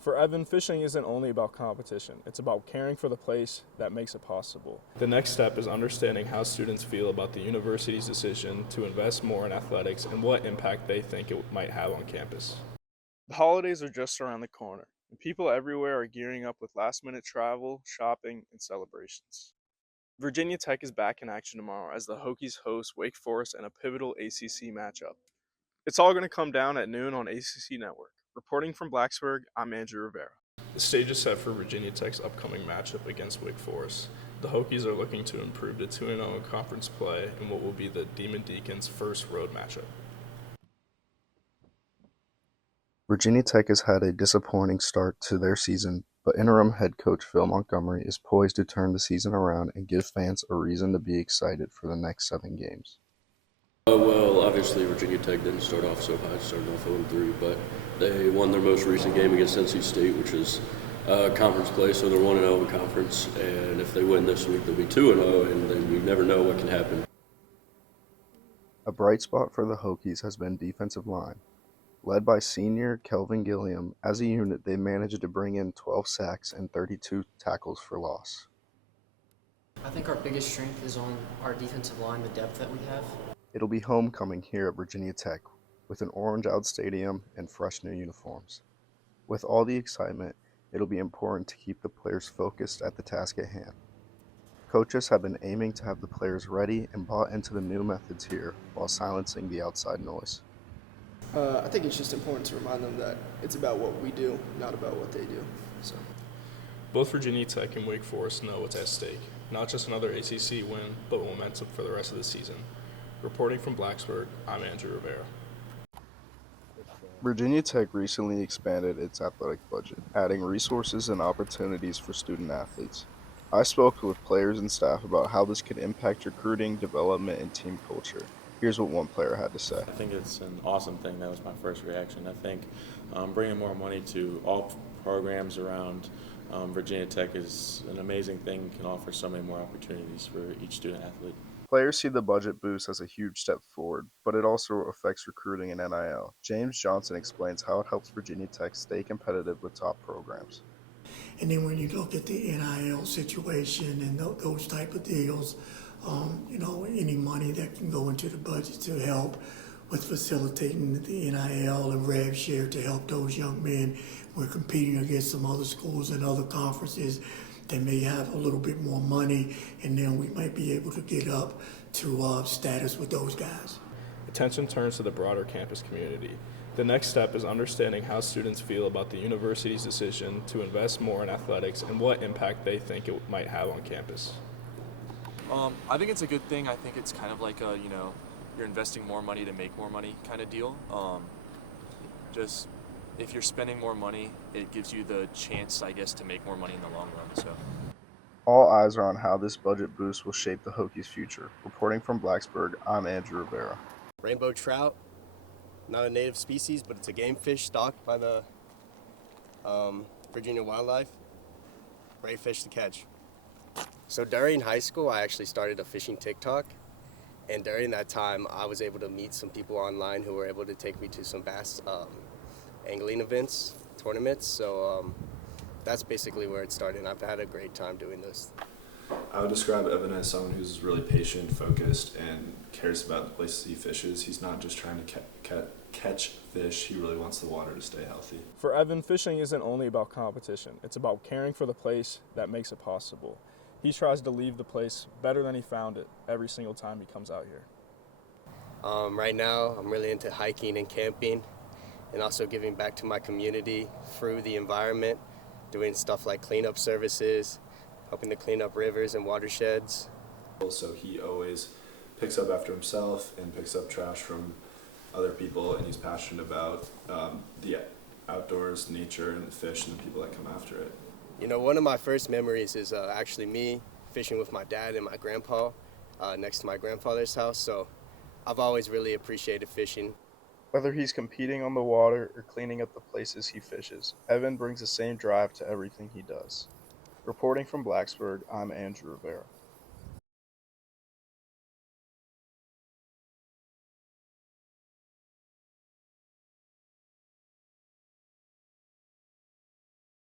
For Evan, fishing isn't only about competition, it's about caring for the place that makes it possible. The next step is understanding how students feel about the university's decision to invest more in athletics and what impact they think it might have on campus. The holidays are just around the corner, and people everywhere are gearing up with last minute travel, shopping, and celebrations. Virginia Tech is back in action tomorrow as the Hokies host Wake Forest in a pivotal ACC matchup. It's all going to come down at noon on ACC Network. Reporting from Blacksburg, I'm Andrew Rivera. The stage is set for Virginia Tech's upcoming matchup against Wake Forest. The Hokies are looking to improve to 2-0 in conference play in what will be the Demon Deacons' first road matchup. Virginia Tech has had a disappointing start to their season, but interim head coach Phil Montgomery is poised to turn the season around and give fans a reason to be excited for the next 7 games. Well, obviously Virginia Tech didn't start off so high, started off 0-3, but they won their most recent game against NC State, which is conference play, so they're 1-0 in conference, and if they win this week, they'll be 2-0, and then you never know what can happen. A bright spot for the Hokies has been defensive line. Led by senior Kelvin Gilliam, as a unit they managed to bring in 12 sacks and 32 tackles for loss. I think our biggest strength is on our defensive line, the depth that we have. It'll be homecoming here at Virginia Tech, with an orange-out stadium and fresh new uniforms. With all the excitement, it'll be important to keep the players focused at the task at hand. Coaches have been aiming to have the players ready and bought into the new methods here while silencing the outside noise. I think it's just important to remind them that it's about what we do, not about what they do. So, Both Virginia Tech and Wake Forest know what's at stake. Not just another ACC win, but momentum for the rest of the season. Reporting from Blacksburg, I'm Andrew Rivera. Virginia Tech recently expanded its athletic budget, adding resources and opportunities for student athletes. I spoke with players and staff about how this could impact recruiting, development, and team culture. Here's what one player had to say. I think it's an awesome thing. That was my first reaction. I think bringing more money to all programs around Virginia Tech is an amazing thing, can offer so many more opportunities for each student athlete. Players see the budget boost as a huge step forward, but it also affects recruiting and NIL. James Johnson explains how it helps Virginia Tech stay competitive with top programs. And then when you look at the NIL situation and those type of deals, any money that can go into the budget to help with facilitating the NIL and rev share to help those young men. We're competing against some other schools and other conferences that may have a little bit more money, and then we might be able to get up to status with those guys. Attention turns to the broader campus community. The next step is understanding how students feel about the university's decision to invest more in athletics and what impact they think it might have on campus. I think it's a good thing. I think it's kind of like you're investing more money to make more money kind of deal. Just if you're spending more money, it gives you the chance, I guess, to make more money in the long run. So, all eyes are on how this budget boost will shape the Hokies' future. Reporting from Blacksburg, I'm Andrew Rivera. Rainbow trout, not a native species, but it's a game fish stocked by the Virginia Wildlife. Great fish to catch. So during high school, I actually started a fishing TikTok. And during that time, I was able to meet some people online who were able to take me to some bass angling events, tournaments. So that's basically where it started. And I've had a great time doing this. I would describe Evan as someone who's really patient, focused, and cares about the places he fishes. He's not just trying to catch fish. He really wants the water to stay healthy. For Evan, fishing isn't only about competition. It's about caring for the place that makes it possible. He tries to leave the place better than he found it every single time he comes out here. Right now, I'm really into hiking and camping and also giving back to my community through the environment, doing stuff like cleanup services, helping to clean up rivers and watersheds. So he always picks up after himself and picks up trash from other people, and he's passionate about the outdoors, nature, and the fish and the people that come after it. One of my first memories is actually me fishing with my dad and my grandpa next to my grandfather's house. So I've always really appreciated fishing. Whether he's competing on the water or cleaning up the places he fishes, Evan brings the same drive to everything he does. Reporting from Blacksburg, I'm Andrew Rivera.